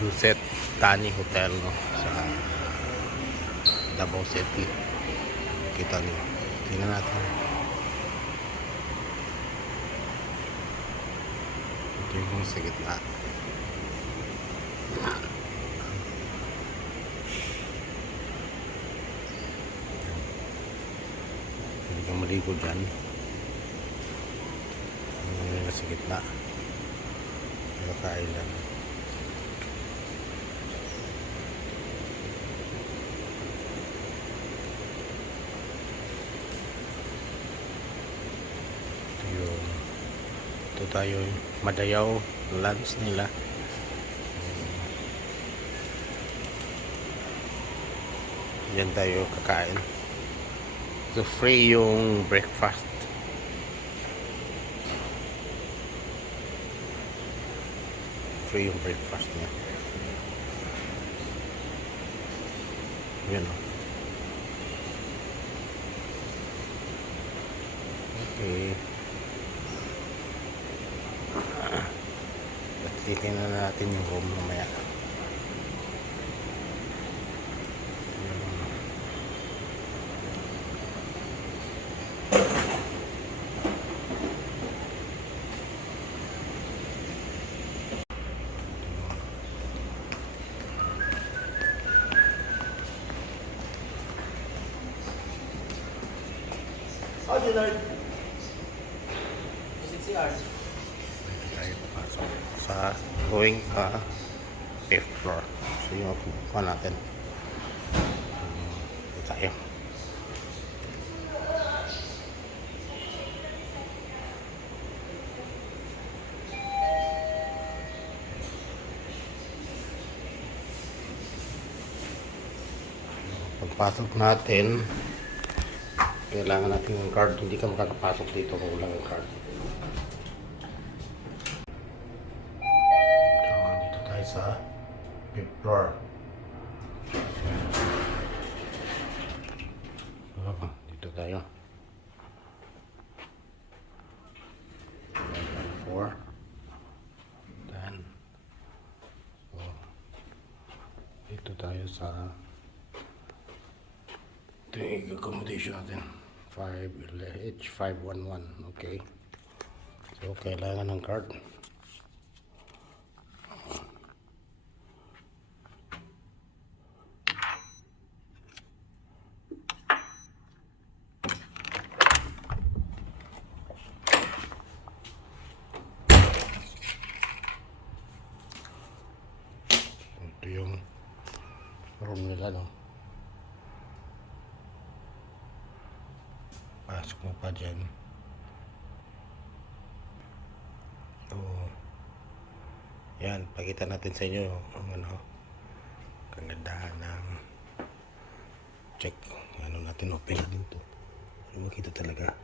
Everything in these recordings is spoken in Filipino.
Duset Tani Hotel, no, sa Davao City. Kita niyo. Tingnan natin. Ito yung sa gitna. Hindi ka maligo dyan. Sa gitna. Naka-island. Ito tayo Madayaw lunch nila. Diyan tayo kakain. So free yung breakfast. Free yung breakfast niya. Yan o. Okay. Titingnan na natin yung room mamaya. How do you learn? Is it CR? Tayo papasok sa going sa 5th floor. So yung kukuha natin. Ito tayo. Pagpasok natin, kailangan natin ng card. Hindi ka makakapasok dito kung wala ng card. So, dito tayo sa 5th floor. So, dito tayo. 4. Then, so, dito tayo sa ito yung accommodation natin. 511. Okay. So, kailangan ng card. Ito yung room nila, no? Pasok mo pa dyan. So, yan, pakita natin sa inyo ang ano, kagandahan ng check. Ano natin, open natin ito. Ano makita talaga.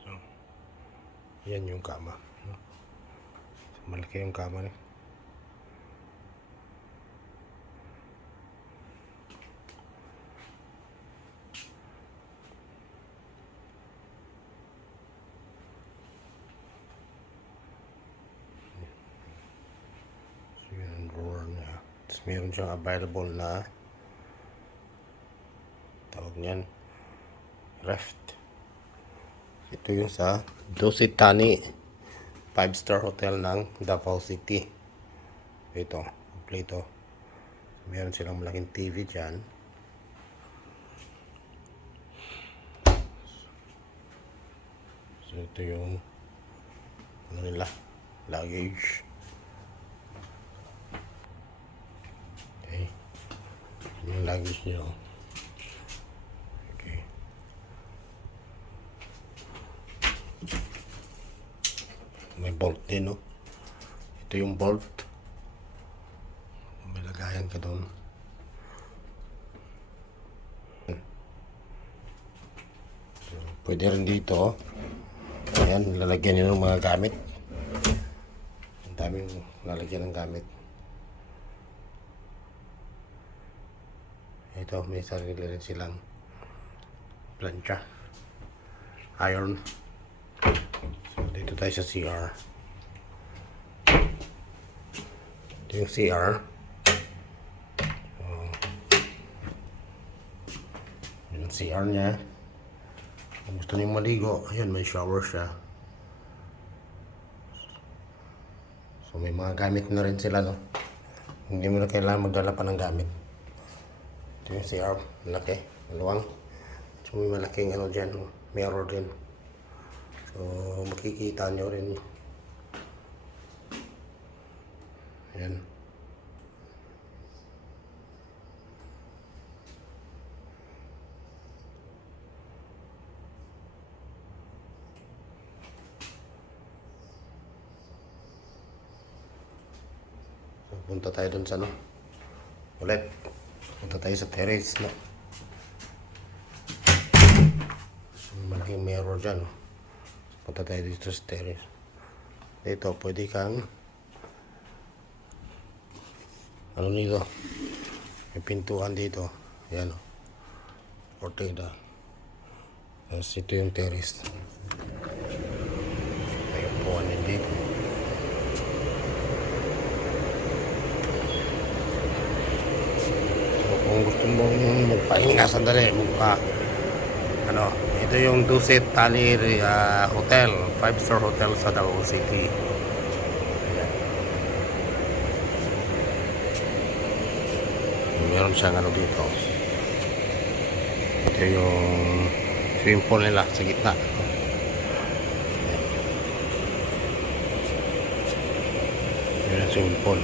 So, yan yung kama. No? So, malaki yung kama. Meron siyang available na tawag niyan ref. Ito yung sa Duset Tani 5-star hotel ng Davao City. Ito, kompleto. Meron silang malaking TV dyan. So ito yung ano nila, luggage. Yung luggage nyo. Okay. May bolt din, no? Ito yung bolt. May lagayan ka doon. So, pwede rin dito. Ayan, lalagyan nyo ng mga gamit. Ang daming lalagyan ng gamit. Ito, may sarili rin silang plancha, iron. So, Dito tayo sa CR. Ito yung CR. Yung CR niya. Kung gusto niyo maligo, ayun, may shower siya. So may mga gamit na rin sila, no? Hindi mo na kailangan magdala pa ng gamit. Ito yung CR, malaki, maluwang. So may malaking ano dyan, mirror din. So makikita nyo rin. Ayan. Punta tayo dun sa ulit. Punta tayo sa terrace, no? So, malaking mirror dyan, no? Punta tayo dito sa terrace. Dito, pwede kang ano nito? May pintuan dito. Yan, no? Ortega. Tapos ito yung terrace. May upuan din dito. Kung gusto mong magpahinga sandali, ito yung Dusit Tali Hotel, 5-star hotel sa Davao City. Ayan. Meron siyang dito. Ito yung swimming pool nila sa gitna. Ayan yung swimming pool.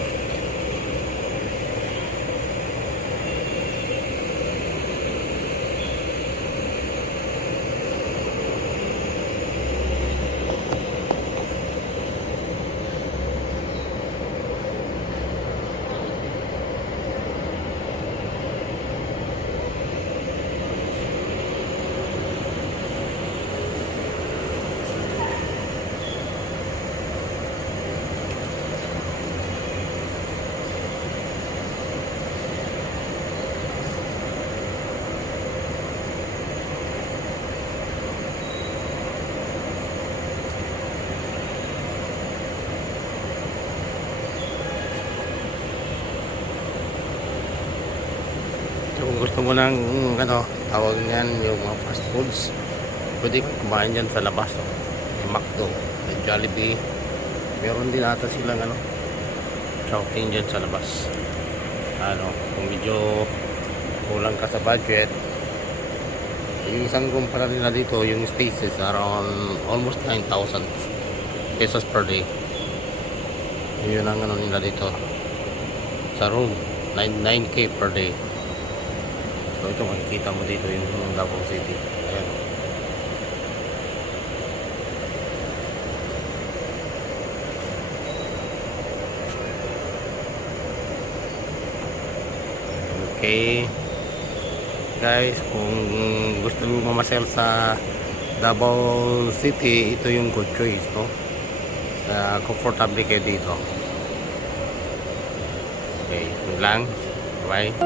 Kung gusto mo ng tawag niyan yung mga fast foods, pwede kang kumain dyan sa labas. May McDo, may Jollibee, meron din ata silang shouting dyan sa labas. Kung medyo kulang ka sa budget, yung isang room para nila dito, yung spaces around almost 9,000 pesos per day. Yun ang nila dito sa room, 9K per day. So ito, makikita mo dito yung Davao City. Ayan. Okay. Guys, kung gusto mo mamasyal sa Davao City, ito yung good choice, no? Comfortable kayo dito. Okay, yun lang. Bye.